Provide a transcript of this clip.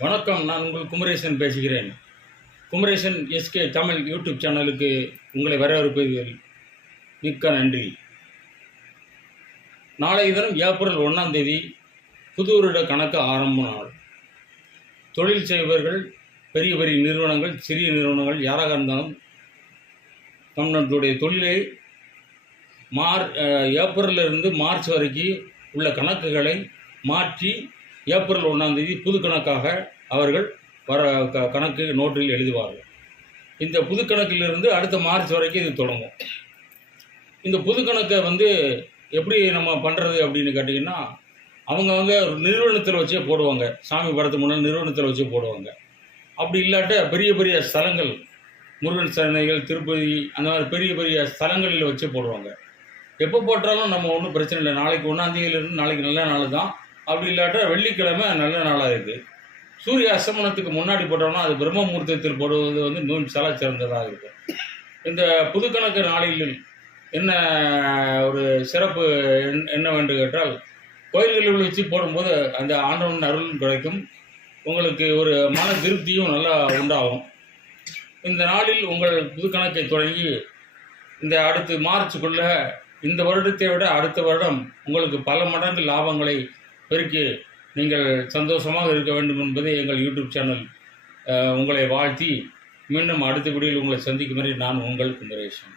வணக்கம். நான் உங்கள் குமரேசன் பேசுகிறேன். குமரேசன் எஸ்கே தமிழ் யூடியூப் சேனலுக்கு உங்களை வரவேற்பதில் மிக்க நன்றி. நாளைய தினம் ஏப்ரல் 1ஆம் தேதி புது வருட கணக்கு ஆரம்ப நாள். தொழில் செய்பவர்கள், பெரிய பெரிய நிறுவனங்கள், சிறிய நிறுவனங்கள் யாராக இருந்தாலும் நம்மளுடைய தொழிலை ஏப்ரலிலிருந்து மார்ச் வரைக்கும் உள்ள கணக்குகளை மாற்றி ஏப்ரல் 1ஆம் தேதி புது கணக்காக அவர்கள் கணக்கு நோட்டில் எழுதுவார்கள். இந்த புது கணக்கிலிருந்து அடுத்த மார்ச் வரைக்கும் இது தொடங்கும். இந்த புது கணக்கை எப்படி நம்ம பண்ணுறது அப்படின்னு கேட்டிங்கன்னா, அவங்கவுங்க நிறுவனத்தில் வச்சே போடுவாங்க. சாமி படத்துக்கு முன்னாடி நிறுவனத்தில் வச்சே போடுவாங்க. அப்படி இல்லாட்ட பெரிய பெரிய ஸ்தலங்கள், முருகன் சன்னதிகள், திருப்பதி, அந்த மாதிரி பெரிய பெரிய ஸ்தலங்களில் வச்சு போடுவாங்க. எப்போ போட்டாலும் நம்ம ஒன்றும் பிரச்சனை இல்லை. நாளைக்கு 1ஆம் தேதியிலிருந்து நாளைக்கு நல்ல நாள் தான். அப்படி இல்லாட்ட வெள்ளிக்கிழமை நல்ல நாளாக இருக்குது. சூரிய அஸ்தமனத்துக்கு முன்னாடி போட்டோம்னா அது பிரம்ம முகூர்த்தத்தில் போடுவது இன்னும் சில சிறந்ததாக இருக்கும். இந்த புதுக்கணக்கு நாளில் என்ன ஒரு சிறப்பு என்னவென்று கேட்டால், கோயில்களில் வச்சு போடும்போது அந்த ஆண்டவன் அருளும் கிடைக்கும். உங்களுக்கு ஒரு மன திருப்தியும் நல்லா உண்டாகும். இந்த நாளில் உங்கள் புதுக்கணக்கை தொடங்கி இந்த அடுத்து மார்ச்சுக்குள்ளே இந்த வருடத்தை விட அடுத்த வருடம் உங்களுக்கு பல மடங்கு லாபங்களை பெருக்கி நீங்கள் சந்தோஷமாக இருக்க வேண்டும் என்பதை எங்கள் யூடியூப் சேனல் உங்களை வாழ்த்தி, மீண்டும் அடுத்த வீடியோவில் உங்களை சந்திக்கும் வரை நான் உங்கள் குமரேசன்.